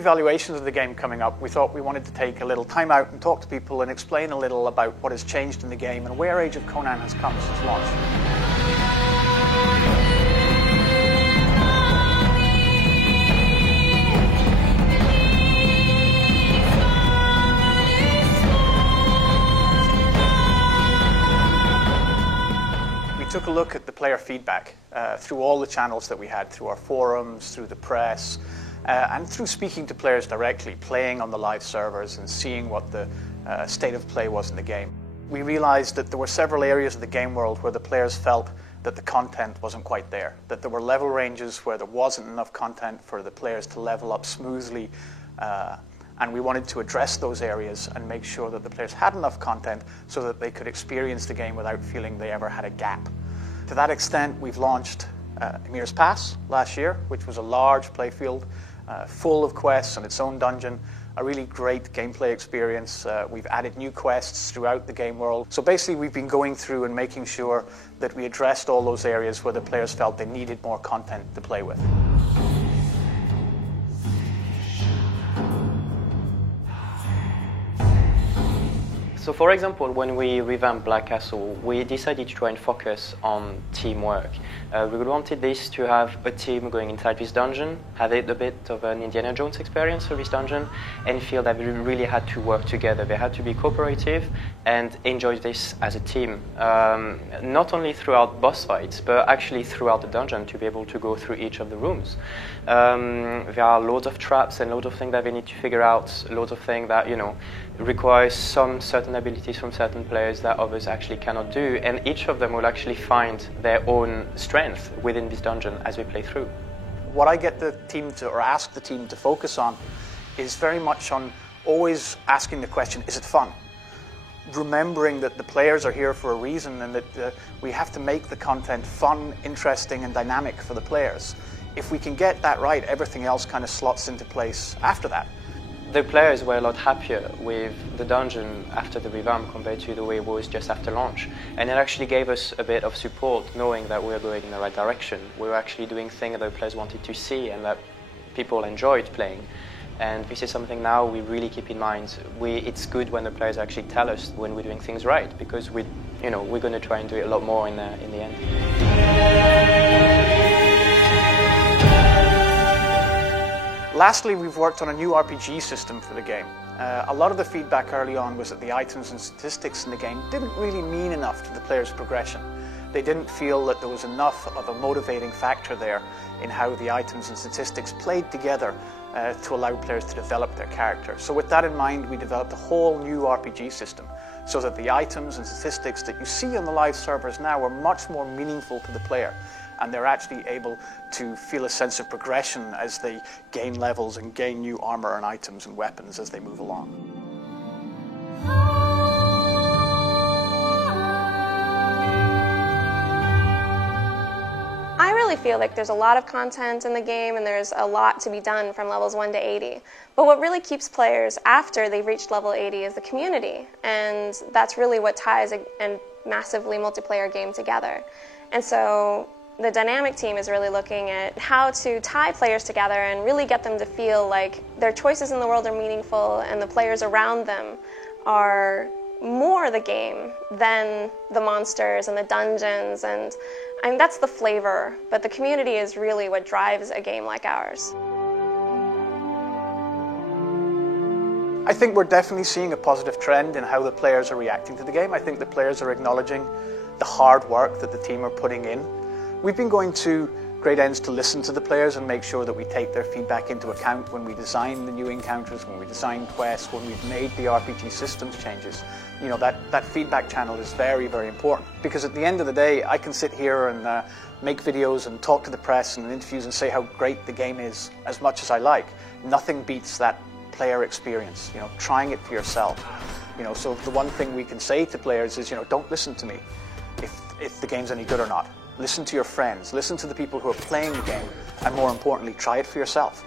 evaluations of the game coming up, we thought we wanted to take a little time out and talk to people and explain a little about what has changed in the game and where Age of Conan has come since launch. We took a look at the player feedback through all the channels that we had, through our forums, through the press, and through speaking to players directly, playing on the live servers and seeing what the state of play was in the game. We realized that there were several areas of the game world where the players felt that the content wasn't quite there, that there were level ranges where there wasn't enough content for the players to level up smoothly, and we wanted to address those areas and make sure that the players had enough content so that they could experience the game without feeling they ever had a gap. To that extent, we've launched Emir's Pass last year, which was a large playfield full of quests and its own dungeon, a really great gameplay experience. We've added new quests throughout the game world. So basically we've been going through and making sure that we addressed all those areas where the players felt they needed more content to play with. So for example, when we revamped Black Castle, we decided to try and focus on teamwork. We wanted this to have a team going inside this dungeon, have it a bit of an Indiana Jones experience for this dungeon, and feel that we really had to work together. They had to be cooperative and enjoy this as a team. Not only throughout boss fights, but actually throughout the dungeon to be able to go through each of the rooms. There are loads of traps and loads of things that they need to figure out, loads of things that, requires some certain abilities from certain players that others actually cannot do, and each of them will actually find their own strength within this dungeon as we play through. What I get the team to, or ask the team to focus on, is very much on always asking the question, is it fun? Remembering that the players are here for a reason and that we have to make the content fun, interesting and dynamic for the players. If we can get that right, everything else kind of slots into place after that. The players were a lot happier with the dungeon after the revamp compared to the way it was just after launch. And it actually gave us a bit of support knowing that we were going in the right direction. We were actually doing things that the players wanted to see and that people enjoyed playing. And this is something now we really keep in mind. It's good when the players actually tell us when we're doing things right, because we're going to try and do it a lot more in the end. Lastly, we've worked on a new RPG system for the game. A lot of the feedback early on was that the items and statistics in the game didn't really mean enough to the player's progression. They didn't feel that there was enough of a motivating factor there in how the items and statistics played together to allow players to develop their character. So with that in mind, we developed a whole new RPG system so that the items and statistics that you see on the live servers now are much more meaningful to the player, and they're actually able to feel a sense of progression as they gain levels and gain new armor and items and weapons as they move along. I really feel like there's a lot of content in the game and there's a lot to be done from levels 1 to 80. But what really keeps players after they've reached level 80 is the community, and that's really what ties a massively multiplayer game together. And so the dynamic team is really looking at how to tie players together and really get them to feel like their choices in the world are meaningful and the players around them are more the game than the monsters and the dungeons, and that's the flavor, but the community is really what drives a game like ours. I think we're definitely seeing a positive trend in how the players are reacting to the game. I think the players are acknowledging the hard work that the team are putting in. We've been going to great ends to listen to the players and make sure that we take their feedback into account when we design the new encounters, when we design quests, when we've made the RPG systems changes. That feedback channel is very, very important, because at the end of the day, I can sit here and make videos and talk to the press and interviews and say how great the game is as much as I like. Nothing beats that player experience, trying it for yourself. So the one thing we can say to players is, don't listen to me if the game's any good or not. Listen to your friends, listen to the people who are playing the game, and more importantly, try it for yourself.